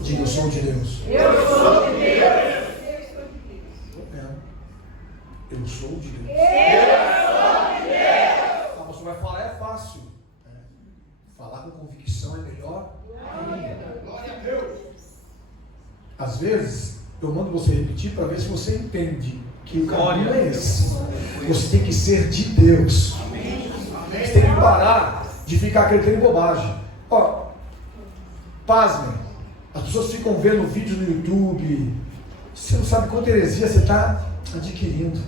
Diga, eu sou de Deus. Eu sou de Deus. Eu sou de Deus. Ah, você vai falar, é fácil. Falar com convicção é melhor. Glória a Deus. Às vezes, eu mando você repetir para ver se você entende que o caminho é esse. Você tem que ser de Deus. Você tem que parar de ficar acreditando em bobagem. Ó, pasmem, as pessoas ficam vendo vídeo no YouTube. Você não sabe quanta heresia você está adquirindo.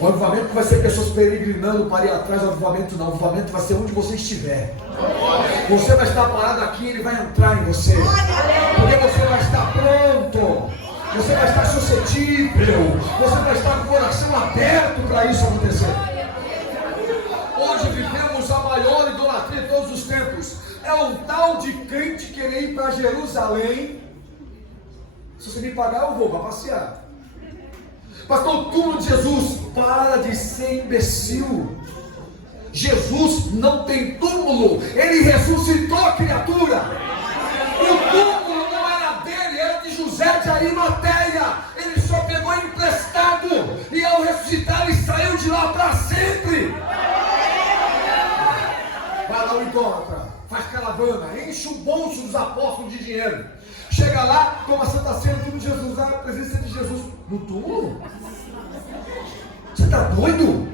O avivamento não vai ser pessoas peregrinando para ir atrás do avivamento, não. O avivamento vai ser onde você estiver. Você vai estar parado aqui, ele vai entrar em você. Porque você vai estar pronto. Você vai estar suscetível. Você vai estar com o coração aberto para isso acontecer. Hoje vivemos a maior idolatria de todos os tempos. É um tal de crente querer ir para Jerusalém. Se você me pagar, eu vou para passear. Pastor, o túmulo de Jesus, para de ser imbecil. Jesus não tem túmulo, ele ressuscitou a criatura. O túmulo não era dele, era de José de Arimateia. Ele só pegou emprestado, e ao ressuscitar ele saiu de lá para sempre. Vai lá o idólatra, faz caravana, enche o bolso dos apóstolos de dinheiro. Chega lá, toma a Santa Ceia, no túmulo de Jesus, a presença de Jesus no túmulo? Você está doido?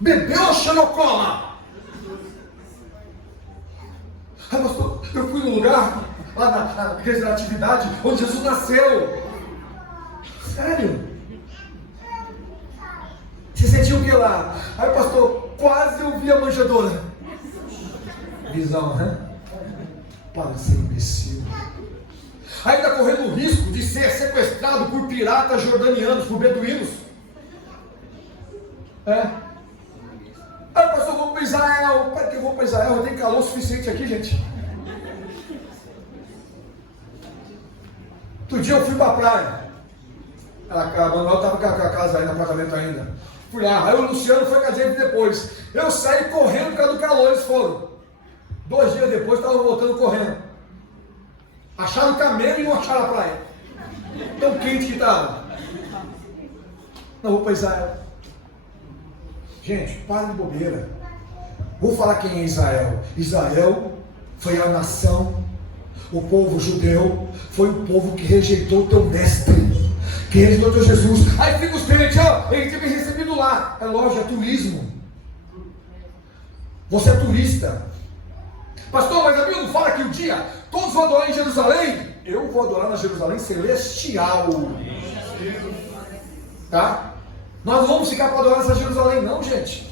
Bebeu ou xenocola? Ah, pastor, eu fui no lugar, lá na igreja da Natividade, onde Jesus nasceu. Sério? Você sentiu o que lá? Aí, pastor, quase eu vi a manjedoura. Visão, né? Para de ser imbecil. Ainda correndo o risco de ser sequestrado por piratas jordanianos, por beduínos. Aí, pastor, vamos para Israel. Para que eu vou para Israel? Tem calor suficiente aqui, gente. Outro dia eu fui para a praia. A Manuel estava com a casa aí no apartamento ainda. Fui lá. Aí o Luciano foi com a gente depois. Eu saí correndo por causa do calor, eles foram. 2 dias depois estavam voltando correndo. Acharam o camelo e não acharam a praia. Tão quente que estava. Não vou para Israel. Gente, para de bobeira. Vou falar quem é Israel. Israel foi a nação, o povo judeu, foi o povo que rejeitou o teu mestre, que rejeitou o teu Jesus. Aí fica os crentes, ó, ele teve recebido lá. É lógico, é turismo. Você é turista. Pastor, mas a Bíblia não fala que um dia todos vão adorar em Jerusalém? Eu vou adorar na Jerusalém celestial. Tá? Nós não vamos ficar para adorar nessa Jerusalém, não, gente.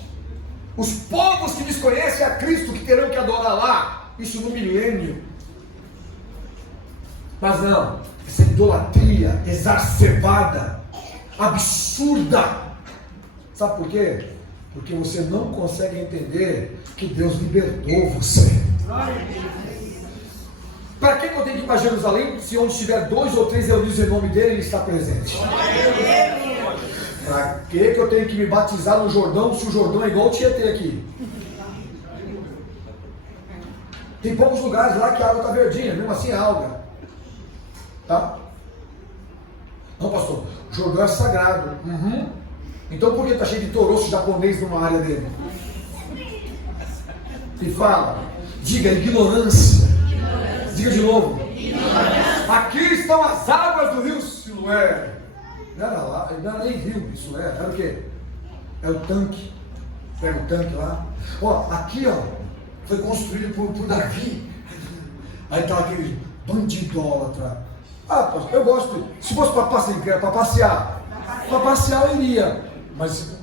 Os povos que desconhecem a Cristo, que terão que adorar lá, isso no milênio. Mas não, essa idolatria exacerbada, absurda. Sabe por quê? Porque você não consegue entender que Deus libertou você. Para que eu tenho que ir para Jerusalém, se onde estiver 2 ou 3 reunidos em nome dele, ele está presente? Para que eu tenho que me batizar no Jordão, se o Jordão é igual o Tietê aqui? Tem poucos lugares lá que a água está verdinha, mesmo assim é alga. Tá? Não, pastor, o Jordão é sagrado. Então por que está cheio de toroço japonês numa área dele? E fala, diga ignorância. Diga de novo. Aqui estão as águas do rio Siloé. Não era lá, não era nem rio, isso era o quê? É o tanque. Pega o tanque lá. Ó, aqui ó, foi construído por Davi. Aí tá aquele bandidólatra. Ah, pastor, eu gosto. Se fosse para passear eu iria. Mas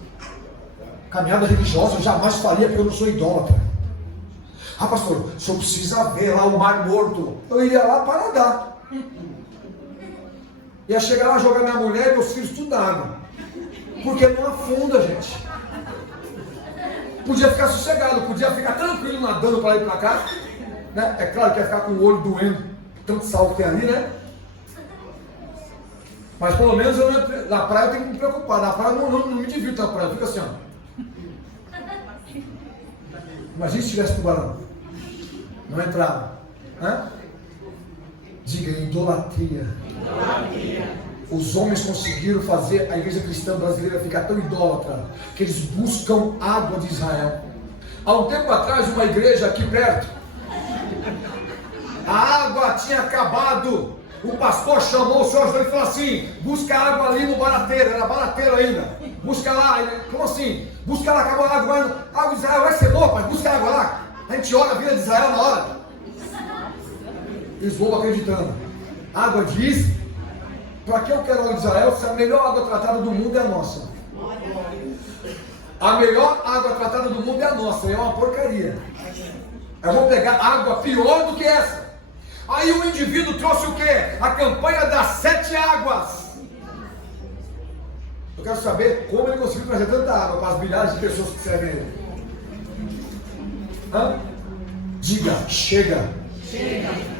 caminhada religiosa eu jamais faria, porque eu não sou idólatra. Ah, pastor, o senhor precisa ver lá o Mar Morto. Eu iria lá para nadar. Ia chegar lá, jogar minha mulher e meus filhos tudo na água. Porque não afunda, gente. Podia ficar sossegado, podia ficar tranquilo nadando para lá e para cá. Né? É claro que ia ficar com o olho doendo, tanto sal que tem ali, né? Mas pelo menos na praia eu tenho que me preocupar. Na praia eu não me divirto na praia, fica assim, ó. Imagina se tivesse tubarão. Não entrava. Hã? Diga, idolatria. Os homens conseguiram fazer a igreja cristã brasileira ficar tão idólatra que eles buscam água de Israel. Há um tempo atrás, uma igreja aqui perto, a água tinha acabado. O pastor chamou o senhor e falou assim: busca água ali no barateiro. Era barateiro ainda. Busca lá. Como assim? Busca lá, acabou a água. A água de Israel vai ser boa, mas busca água lá. A gente ora a vida de Israel na hora. Eles vão acreditando. Água diz Para que eu quero óleo de Israel se a melhor água tratada do mundo é a nossa? A melhor água tratada do mundo é a nossa, é uma porcaria. Eu vou pegar água pior do que essa. Aí o indivíduo trouxe o quê? A campanha das 7 águas. Eu quero saber como ele conseguiu trazer tanta água para as milhares de pessoas que servem ele. Diga, chega.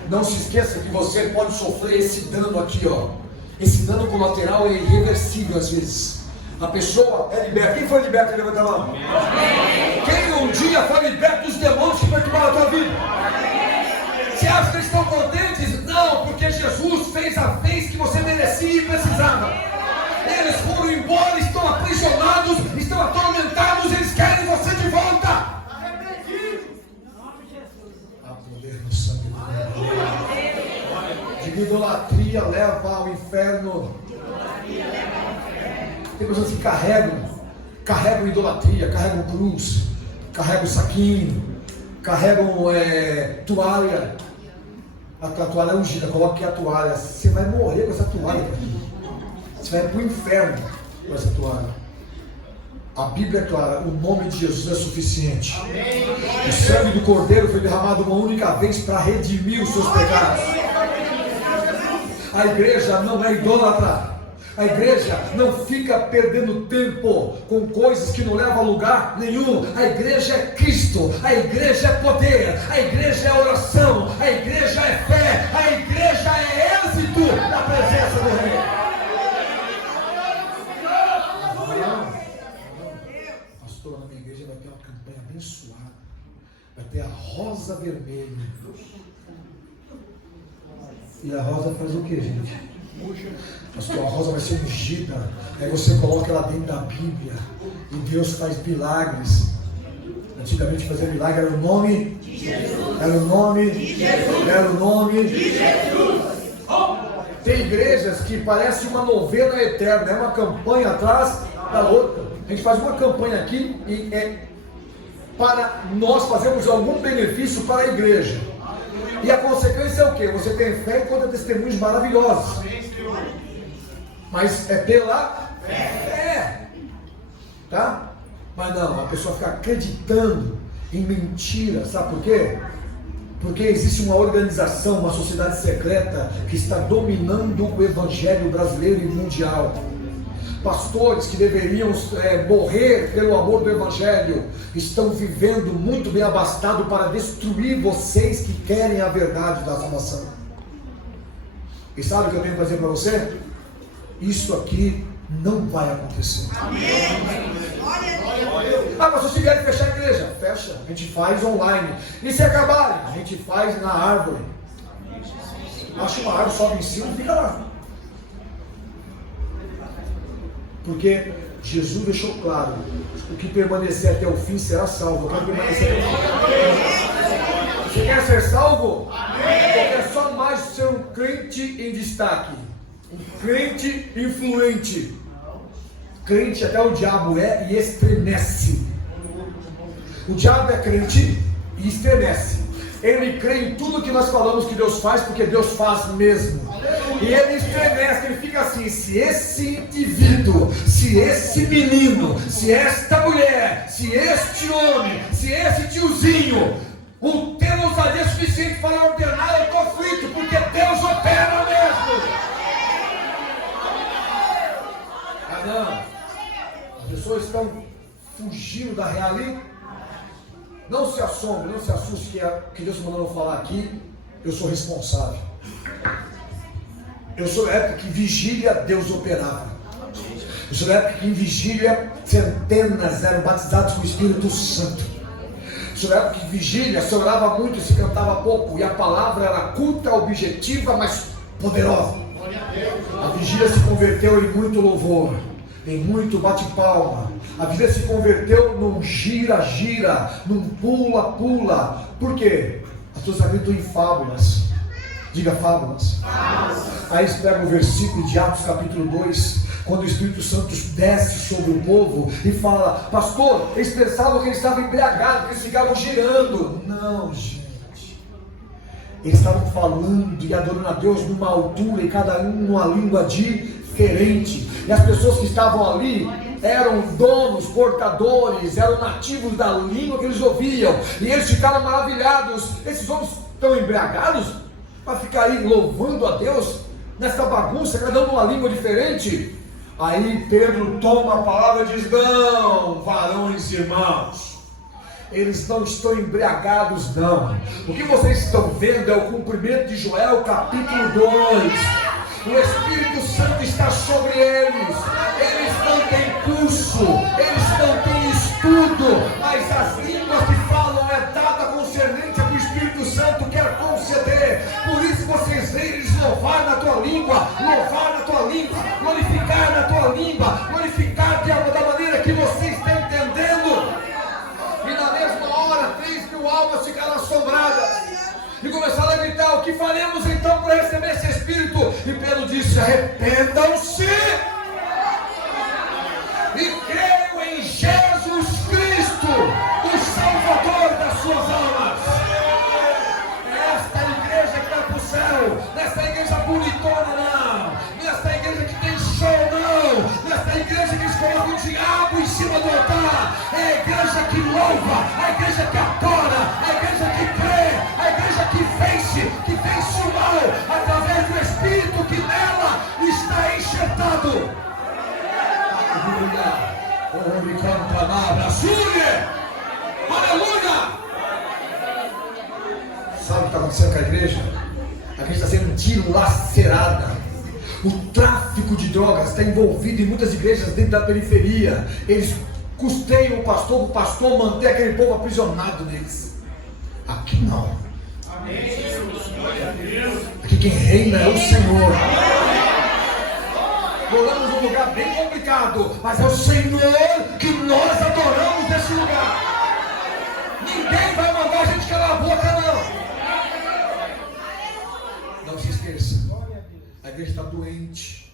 Não se esqueça que você pode sofrer esse dano aqui, ó. Esse dano colateral é irreversível às vezes. A pessoa é liberta. Quem foi liberto? Levanta a mão. Quem um dia foi liberto dos demônios que perturbaram a tua vida? Você acha que eles estão contentes? Não, porque Jesus fez a vez que você merecia e precisava. Eles foram embora, estão aprisionados, estão atormentados, eles querem você de volta. Há poder no sangue de Deus. De idolatria leva ao inferno. Tem pessoas que carregam idolatria, carregam cruz, carregam saquinho, carregam toalha. A toalha é ungida, coloque a toalha. Você vai morrer com essa toalha. Você vai para o inferno com essa toalha. A Bíblia é clara, o nome de Jesus é suficiente. O sangue do Cordeiro foi derramado uma única vez para redimir os seus pecados. A igreja não é idólatra. A igreja não fica perdendo tempo com coisas que não levam a lugar nenhum. A igreja é Cristo, a igreja é poder, a igreja é oração, a igreja é fé, a igreja é êxito da presença do Rei. Pastor, na minha igreja vai ter uma campanha abençoada, vai ter a rosa vermelha. E a rosa faz o que, gente? Pastor, a rosa vai ser ungida. Aí você coloca ela dentro da Bíblia e Deus faz milagres. Antigamente fazer milagre era o nome de Jesus. Era o nome de Jesus. Era o nome de Jesus. Tem igrejas que parece uma novena eterna, é uma campanha atrás da outra. A gente faz uma campanha aqui e é para nós fazermos algum benefício para a igreja. E a consequência é o quê? Você tem fé e conta testemunhos maravilhosos. Mas é pela fé. Tá? Mas não, a pessoa fica acreditando em mentira. Sabe por quê? Porque existe uma organização, uma sociedade secreta que está dominando o evangelho brasileiro e mundial. Pastores que deveriam morrer pelo amor do evangelho estão vivendo muito bem abastados para destruir vocês que querem a verdade da salvação. E sabe o que eu tenho para dizer para você? Isso aqui não vai acontecer. Ah, mas se vier fechar a igreja, fecha, a gente faz online. E se acabarem, a gente faz na árvore. Acha uma árvore, sobe em cima e fica lá. Porque Jesus deixou claro: o que permanecer até o fim será salvo. Eu quero permanecer até o fim. Você quer ser salvo? Amém. Ou quer só mais ser um crente em destaque? Um crente influente? Crente até o diabo é e estremece. O diabo é crente e estremece. Ele crê em tudo que nós falamos que Deus faz, porque Deus faz mesmo. E ele estremece, ele fica assim: se esse indivíduo, se esse menino, se esta mulher, se este homem, se esse tiozinho, o ter ousadia suficiente para ordenar o conflito, porque Deus opera mesmo. Ah não, as pessoas estão fugindo da realidade. Não se assombre, não se assuste que Deus me mandou falar aqui. Eu sou responsável. Eu sou da época que vigília Deus operava. Eu sou da época que em vigília centenas eram batizados com o Espírito Santo. Eu sou da época que em vigília se orava muito e se cantava pouco. E a palavra era culta, objetiva, mas poderosa. A vigília se converteu em muito louvor, em muito bate-palma. A vida se converteu num gira-gira, num pula-pula. Por quê? As pessoas acreditam em fábulas. Diga fábulas. Aí eles pegam o versículo de Atos capítulo 2, quando o Espírito Santo desce sobre o povo e fala: pastor, eles pensavam que eles estavam embriagados, que eles ficavam girando. Não, gente. Eles estavam falando e adorando a Deus numa altura e cada um numa língua diferente. E as pessoas que estavam ali eram donos, portadores, eram nativos da língua que eles ouviam. E eles ficaram maravilhados. Esses homens estão embriagados para ficar aí louvando a Deus nessa bagunça, cada um numa língua diferente. Aí Pedro toma a palavra e diz: não, varões e irmãos, eles não estão embriagados não. O que vocês estão vendo é o cumprimento de Joel capítulo 2. O Espírito Santo está sobre eles. Eles não têm curso, eles não têm estudo, mas as línguas que falam é dada concernente ao que o Espírito Santo quer conceder. Por isso vocês veem eles louvar na tua língua, glorificar na tua língua, glorificar da maneira que você está entendendo. E na mesma hora 3.000 almas ficaram assombradas e começaram a gritar: o que faremos então para receber esse Espírito? E Pedro disse: arrependam-se e creiam em Jesus Cristo, o Salvador das suas almas. É esta igreja que vai para o céu, nessa igreja bonitona não, nessa igreja que tem show não, nessa igreja que eles colocam o diabo em cima do altar. É a igreja que louva, a igreja que adora, a igreja que crê, a igreja que vence o mal através do Espírito que nela está enxertado. Aleluia! Sabe o que está acontecendo com a igreja? A igreja está sendo dilacerada. O tráfico de drogas está envolvido em muitas igrejas dentro da periferia. Eles custeiam o pastor manter aquele povo aprisionado neles. Aqui não. Aqui quem reina é o Senhor. Moramos num lugar bem complicado, mas é o Senhor que nós adoramos nesse lugar. Ninguém vai mandar a gente calar a boca não. Não se esqueça, a igreja está doente,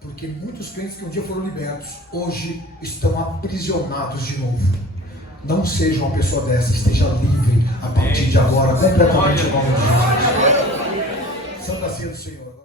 porque muitos crentes que um dia foram libertos, hoje estão aprisionados de novo. Não seja uma pessoa dessa, esteja livre a partir de agora, completamente em nome de Jesus. Santa Ceia do Senhor.